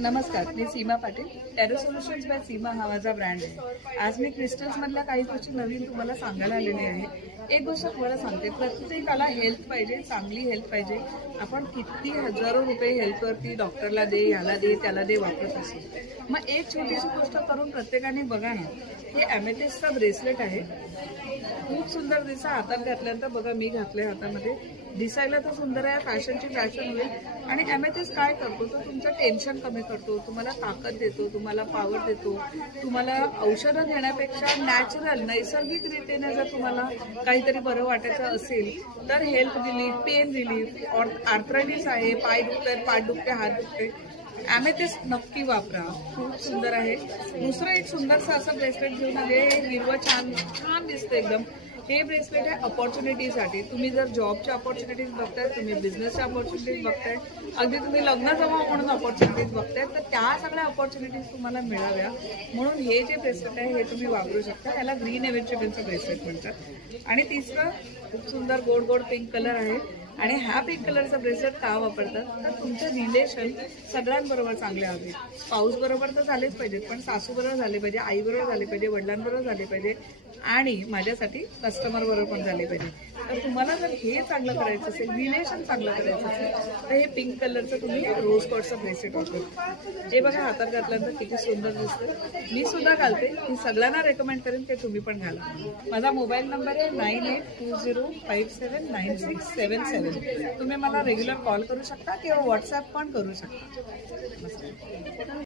नमस्कार, मी सीमा Patil. Tarot solutions bye सीमा हा माझा ब्रँड आहे. आज मी क्रिस्टल्समधल्या काही गोष्टी नवीन तुम्हाला सांगायला आलेले आहे. एक गोष्ट तुम्हाला सांगते, प्रत्येकाला हेल्थ पाहिजे, चांगली हेल्थ पाहिजे. आपण किती हजारो रुपये हेल्थवरती डॉक्टरला दे, याला दे, त्याला दे वापरत असतो. मग एक छोटीशी गोष्ट करून प्रत्येकाने बघा ना. हे ॲमेथिस्टचं ब्रेसलेट आहे. खूप सुंदर दिसा हातात घातल्यानंतर बघा, मी घातले हातामध्ये. दिसायला तर सुंदर आहे, फॅशनची फॅशन होईल. आणि ॲमेथिस्ट काय करतो, तो तुमचं टेन्शन कमी करतो, तुम्हाला ताकद देतो, तुम्हाला पॉवर देतो. तुम्हाला औषधं घेण्यापेक्षा नॅचरल नैसर्गिक रीतीने जर तुम्हाला काहीतरी बरं वाटायचं असेल तर health relief, pain relief, arthritis आहे, पाय दुखते, पाठ दुखते, हात दुखते, ॲमेथिस्ट नक्की वापरा. खूप सुंदर आहे. दुसरं एक सुंदरसं असं ब्रेसलेट घेऊन आले. हिरवं छान छान दिसतं एकदम. हे ब्रेसलेट आहे अपॉर्च्युनिटीसाठी. तुम्ही जर जॉबच्या अपॉर्च्युनिटीज बघताय, तुम्ही बिझनेसच्या अपॉर्च्युनिटीज बघताय, अगदी तुम्ही लग्न जमा म्हणून अपॉर्च्युनिटीज बघताय, तर त्या सगळ्या अपॉर्च्युनिटीज तुम्हाला मिळाव्या म्हणून हे जे ब्रेसलेट आहे हे तुम्ही वापरू शकता. त्याला ग्रीन एव्हेंचरचं ब्रेसलेट म्हणतात. आणि तिसरं खूप सुंदर गोड गोड पिंक कलर आहे. आणि हा पिंक कलरचा ब्रेसलेट का वापरतात तर तुमचं रिलेशन सगळ्यांबरोबर चांगले हवे. स्पाऊसबरोबर तर झालेच पाहिजेत, पण सासूबरोबर झाले पाहिजे, आईबरोबर झाले पाहिजे, वडिलांबरोबर झाले पाहिजे आणि माझ्यासाठी कस्टमरबरोबर पण झाले पाहिजे. तर तुम्हाला जर हे चांगलं करायचं असेल, रिलेशन चांगलं करायचं असेल तर हे पिंक कलरचं तुम्ही रोज कॉटचं ब्रेसलेट वापरा. हे बघा हातात घातल्यानंतर किती सुंदर दिसतं. मी सुद्धा घालते. मी सगळ्यांना रेकमेंड करेन की तुम्ही पण घाला. माझा मोबाईल नंबर आहे 9820579677. तुम्ही मला रेग्युलर कॉल करू शकता किंवा व्हॉट्सॲप पण करू शकता.